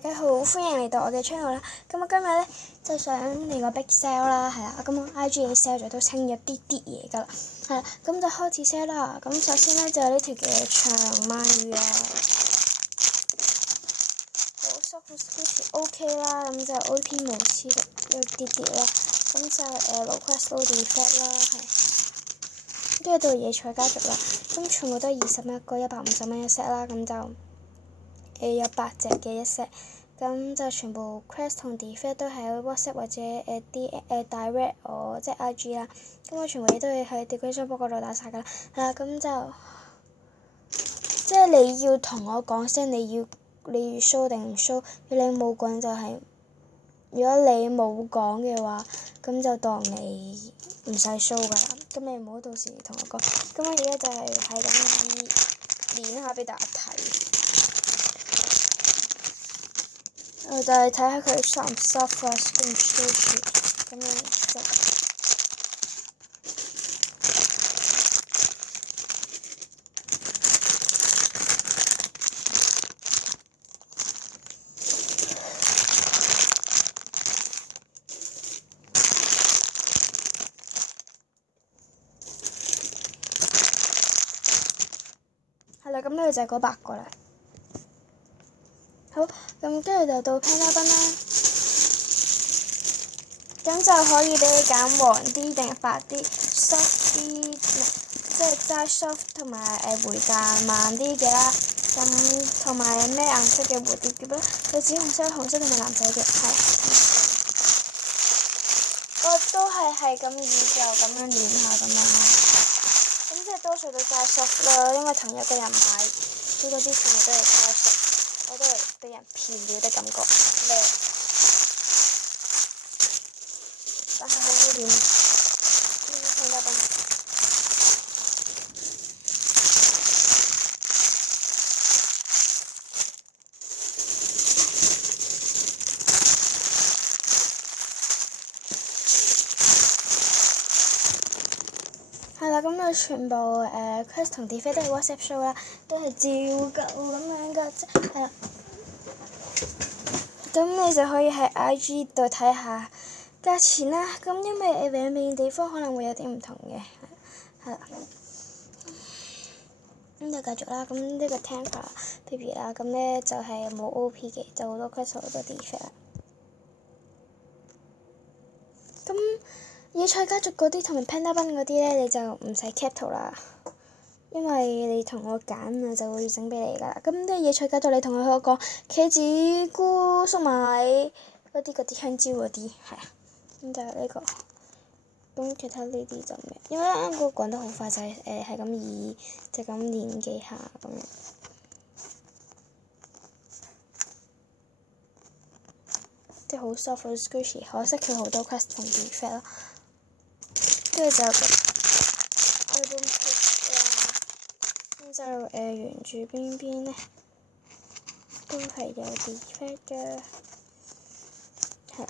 大家好，歡迎嚟到我嘅 channel 啦。咁我今日咧就想嚟個 big sale 啦，係啦。咁我 IG 嘅 sale 咗都清咗啲嘢㗎啦，係啦。咁就開始 sale 啦。咁首先咧就有呢條嘅長鰻魚啊，好 soft 好 squishy，OK 啦。咁就 OP 無黐力有啲啦。咁就low crest low defect 啦，係。跟住到野菜家族啦，咁全部都係21個150蚊一 set 啦。咁就有8隻嘅一 set，咁就全部 crest 同 defect 都喺 WhatsApp 或者direct 我即係 IG 啦。咁我全部嘢都要喺 description box 嗰度打晒㗎啦。係啦，咁就即係你要同我講聲，你要 show 定唔 show？如果你冇講就係、如果你冇講嘅話，咁就當你唔使 show 㗎啦。咁你唔好到時同我講。咁我而家就係咁練下俾大家睇。我就係睇下佢 soft 唔 soft 啊，舒唔舒服咁樣就。係啦，咁呢就係嗰8個啦。好，咁跟住就到 Panda 賓啦。咁就可以俾你揀黃啲定係白啲 ，soft 啲，即係齋 soft 同埋回彈慢啲嘅啦。咁同埋咩顏色嘅蝴蝶結啦？有紫紅色、紅色同埋藍仔嘅，係。我都係咁宇宙咁樣練下咁樣啦。咁即係多數都齋 soft 啦，因為同一個人買，呢個啲全部都係齋 soft，我都係俾人騙了的感覺，靚。但係好好練，聽得懂。係啦，咁你全部crest 同 defect 都係 WhatsApp show 啦，都係照舊咁樣㗎，即係啦。咁你就可以喺 IG 度睇下價錢啦。咁因為兩邊地方可能會有啲唔同嘅，係啦。咁就繼續啦。咁呢個 Tanker Baby 啦，咁咧就係冇 OP 嘅，就好多 crest 好多 defect 啦。咁野菜家族嗰啲同埋 Panda 賓嗰啲咧，你就唔使 cap 圖啦，因為你同我揀啊，就會整俾你㗎啦。咁啲野菜家族你同我講茄子、菇、粟米嗰啲香蕉嗰啲，係啊。咁就係呢個。咁其他呢啲就咩？因為啱啱嗰個講得好快，就係咁以就咁練幾下咁樣。即係好 soft 好 squishy， 可惜佢好多 crest 同 defect 咯。跟住就album piece 啦，咁就沿住邊邊咧都係有 defect 嘅，係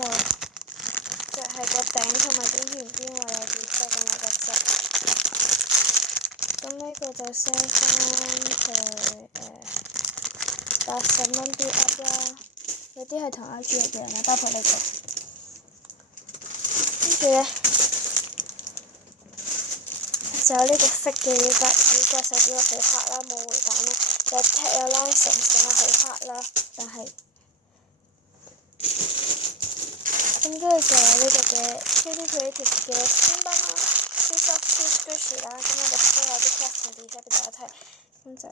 啦。就係個頂同埋啲圓邊位有 defect 咁樣嘅啫。咁呢個就 send 翻佢80蚊啲 up 啦，有啲係同 IG 一樣啦，包括呢個。跟住咧就有呢個 fake 嘅呢個手指好黑啦，冇回彈啦，有 tag 有 license 好黑啦，但係咁跟住就有呢個嘅 Pretty Creative 嘅邊賓啦，超 soft 超 squishy 啦，咁我就鋪下啲 crest 同 defect 俾大家睇，咁就係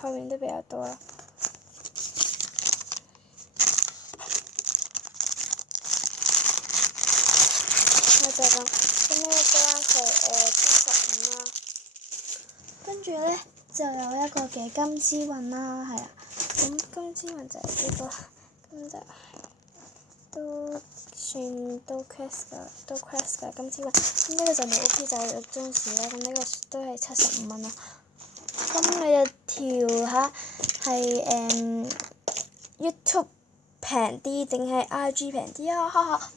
後面都比較多啦。就係咁，咁呢個單佢75啦，跟住咧就有一個嘅金之運啦，係啊，咁金之運就係呢個，咁就都算都 crest 㗎金之運，咁呢個就冇 OP 就係6張紙啦，咁呢個都係75蚊啦，咁你就調下係YouTube 平啲定係 IG 平啲啊？哈哈。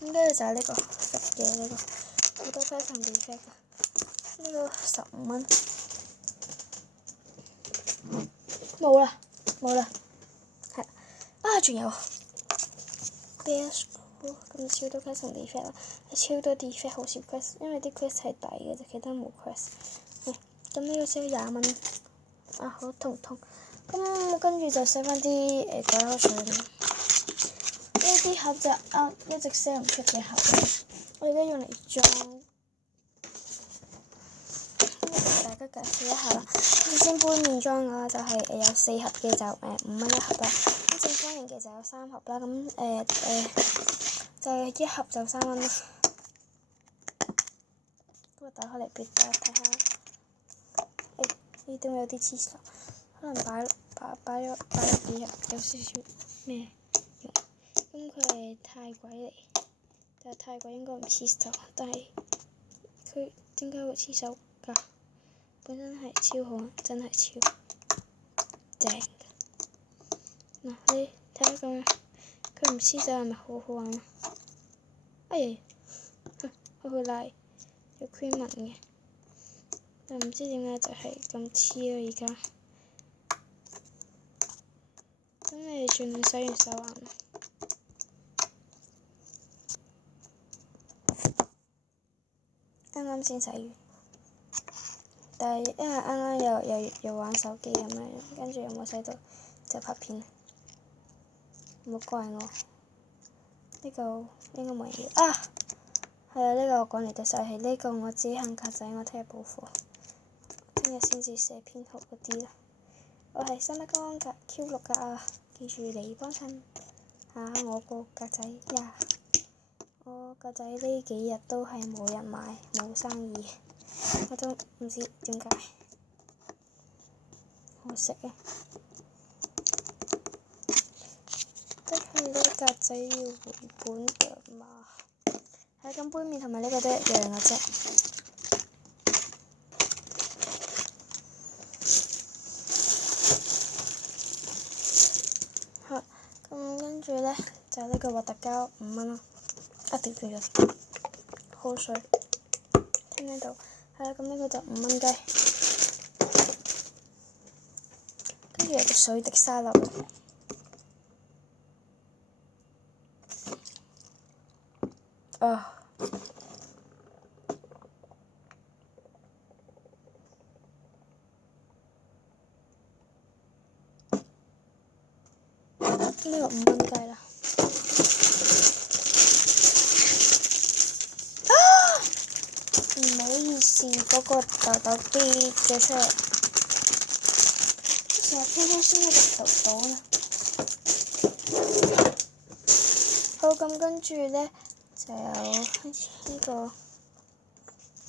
咁跟住就係呢個嘅呢個好多 crest 同 defect 㗎，呢個15蚊。冇啦，係啊，仲有 best 咁超多 quest 同 defect 啦，係超多 defect 好少 quest，因為啲 quest 係抵嘅啫，其他冇 quest。咁呢個 sell 20蚊，啊好痛。咁跟住就 sell 翻啲鬼口水啦。呢啲盒就一直 sell 唔出嘅盒，我而家用嚟裝。大家介紹一下啦，先杯麵裝嘅就係有4盒嘅就5蚊一盒啦，咁正方形嘅就有3盒啦，咁就係一盒就3蚊啦。咁我打開嚟俾大家睇下，呢度有啲黐手，可能擺咗幾日有少少咩用，咁佢係太鬼嚟，但係太鬼應該唔黐手，但係佢點解會黐手㗎？本身係超好，真係超正嘅。嗱，你睇下咁樣，佢唔黐手係咪好好玩啊？哎呀，好好拉，有 cream 紋嘅，但唔知點解就係咁黐咯而家。咁你盡量洗完手環。啱啱先洗完，但係因為啱啱又玩手機咁樣，跟住又冇洗到，就拍片。唔好怪我，呢個應該冇人要啊！係啊，呢個我講嚟就係呢個我自己限格仔，我聽日補課，聽日先至寫編號嗰啲啦。我係新德江格 Q6㗎啊，記住嚟幫襯下我個格仔呀！我格仔呢幾日都係冇人買，冇生意，我都唔知點解，好食嘅。跟住呢格仔要回本㗎嘛？係咁杯麵同埋呢個都一樣嘅啫。好，咁跟住咧就呢個核突膠5蚊啦。啊掉咗，口水，聽唔聽到？係啦，咁呢個就5蚊雞。跟住有個水滴沙律。啊！呢個5蚊雞啦。唔好意思，嗰個豆豆跌咗出嚟，成日偏偏先喺度豆豆啦。好，咁跟住咧就有呢個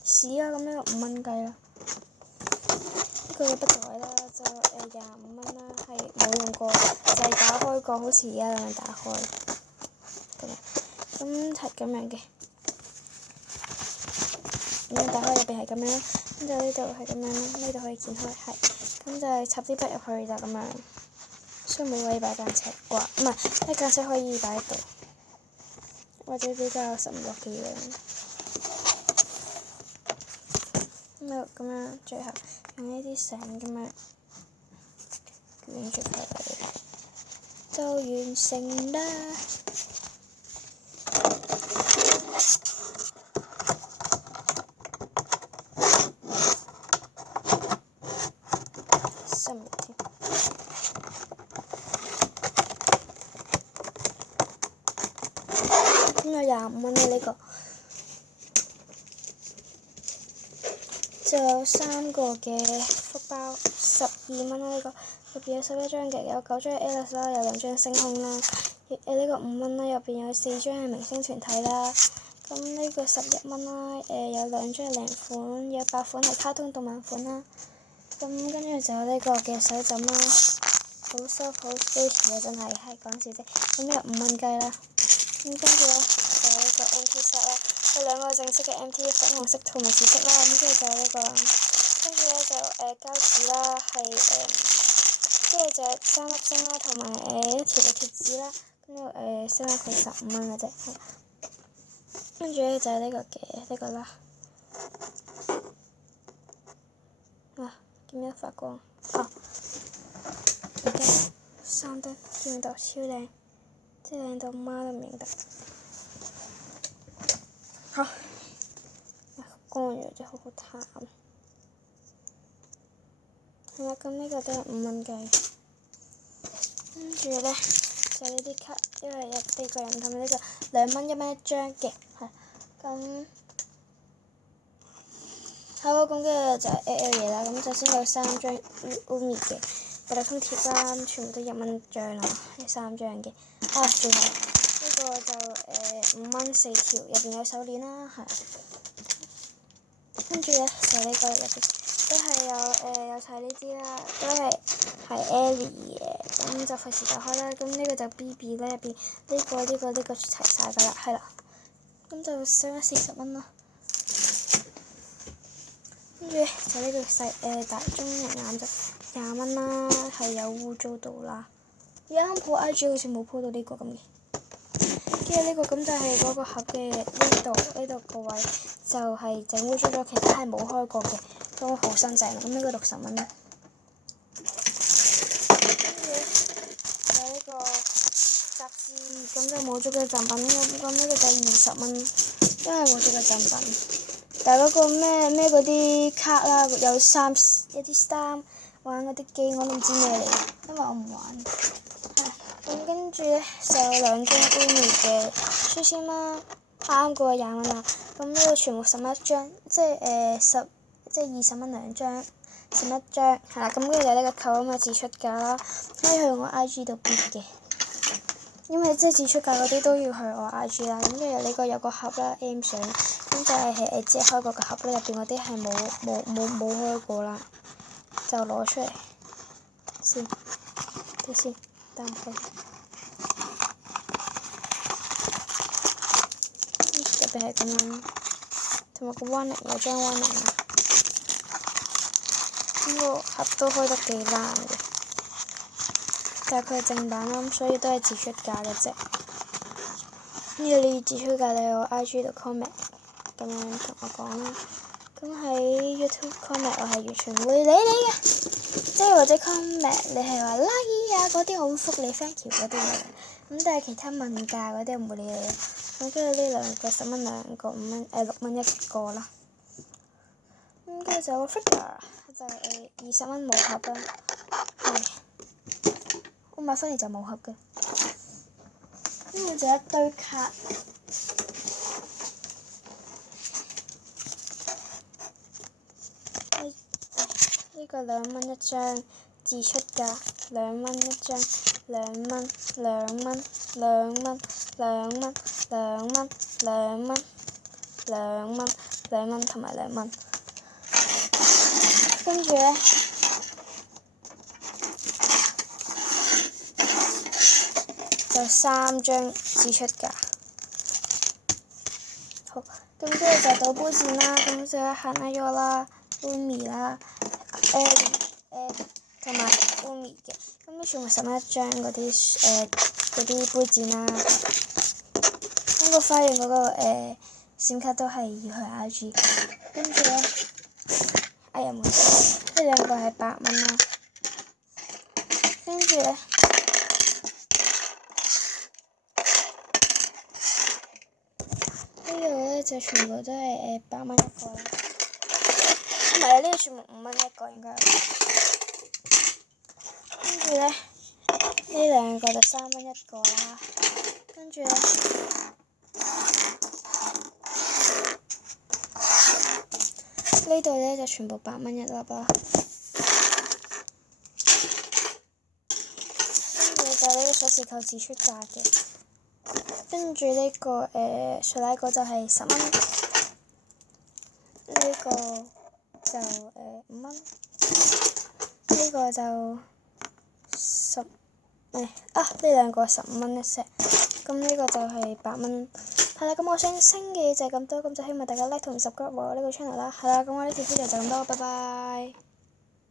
屎啊，咁呢個5蚊雞啦。呢個嘅筆袋啦，就25蚊啦，係冇用過，就係打開過，好似而家咁樣打開咁樣，咁係咁樣嘅。咁樣打開入邊係咁樣啦，咁就呢度係咁樣啦，呢度可以剪開，係咁就係插啲筆入去就咁樣，所以冇位擺間尺啩，唔係呢間尺可以擺喺度，或者比較實唔落嘅樣。咁樣最後用呢啲繩咁樣捲住佢，就完成啦。咁有25蚊嘅呢個，就有3個嘅福包，12蚊啦呢個，入邊有11張嘅，有9張係 Alice 啦，有2張星空啦，呢個5蚊啦，入邊有4張係明星團體啦，咁呢個11蚊啦，有2張係靚款，有8款係卡通動漫款啦，咁跟住就有呢個嘅手枕啦，好 soft 好 stretch 嘅真係講笑啫，咁呢個5蚊雞啦，咁跟住咧就有呢個 MT set 啦，有2個正式嘅 MT 粉紅色同埋紫色啦，咁跟住就有呢個啦，跟住咧就膠紙啦，係跟住就有3粒星啦，同埋一條嘅貼紙啦，跟住升咗佢15蚊嘅啫，跟住咧就係呢個嘅呢個啦，啊點樣發光？哦， 3燈，見唔到超靚，即係靚到媽都唔認得。好，乾咗真係好淡。好啦，咁呢個都係5蚊雞。跟住咧就呢啲卡，因為有4個人同埋呢個2蚊1蚊1張嘅，係咁。好，咁跟住就係 L 嘢啦。咁首先有3張 Umi 嘅，我哋封貼啦，全部都1蚊張啦，呢3張嘅。啊，最後呢個就5蚊4條，入邊有手鏈啦，係。跟住咧就呢個入邊都係有齊呢啲啦，都係 Ellie 嘅，咁就費事打開啦。咁呢個就 BB 咧，入邊呢個齊晒㗎啦，係啦。咁就收咗40蚊啦。跟住就呢個大中人眼就20蚊啦，係有污糟到啦。而啱鋪 IG 好似冇鋪到呢個咁嘅。跟住呢個咁就係嗰個盒嘅呢度個位就係整污糟咗，其他係冇開過嘅，都好新淨。咁呢個60蚊啦。跟住有呢個雜誌，咁就冇咗嘅贈品，咁呢個就20蚊，因為冇咗嘅贈品。但係嗰個咩嗰啲卡啦，有一啲衫玩嗰啲機，我都唔知咩嚟，因為我唔玩。咁跟住咧就有2張 Umi 嘅書籤啦，啱過20蚊啦。咁呢個全部11張，即係20蚊2張，11張係啦。咁跟住就呢個扣咁嘅自出價啦，可以去我 IG 度 bid 嘅。因為即係自出價嗰啲都要去我 IG 啦。咁跟住呢個有個盒啦 ，M 相，咁就係即係開過個盒咧，入邊嗰啲係冇開過啦，就攞出嚟先，睇先，等唔開。入邊係咁樣，同埋個彎鈴有張彎鈴啊。咁個盒都開得幾爛嘅。但係佢係正版啦，所以都係自出價嘅啫。呢個你自出價，你喺我 IG 度 comment 咁樣同我講啦。咁喺 YouTube comment 我係完全唔會理你嘅，即係或者 comment 你係話 like 啊嗰啲我會覆你 thank you 嗰啲嘢。咁但係其他問價嗰啲我唔會理你嘅。咁跟住呢兩個10蚊兩個，5蚊6蚊一個啦。咁跟住就有個 figure 就20蚊冇盒啦，係。我買翻嚟就冇盒嘅，跟住就一堆卡。呢個2蚊一張，自出價2蚊一張，2蚊2蚊2蚊2蚊2蚊2蚊2蚊2蚊同埋2蚊，跟住咧。有3張自出價，好，咁跟住就賭杯戰啦，咁就有Hanayo啦、Umi 啦、同埋 Umi 嘅，咁呢全部11張嗰啲杯戰啦。咁個花園嗰個閃卡都係要去 IG， 跟住咧，哎呀冇事，呢兩個係8蚊啦，跟住咧。呢個咧就全部都係8蚊一個啦，唔係啊，呢個全部5蚊一個應該。跟住咧，呢兩個就3蚊一個啦。跟住咧，呢度咧就全部8蚊一粒啦。跟住就呢個鎖匙扣自出價嘅。跟住呢個水奶果就係10蚊，呢個就5蚊，呢個就呢兩個15蚊一 set，咁呢個就係8蚊。係啦，咁我想升嘅就係咁多，咁就希望大家 like 同 subscribe 我呢個 channel 啦。係啦，咁我呢條 video 就咁多，拜拜。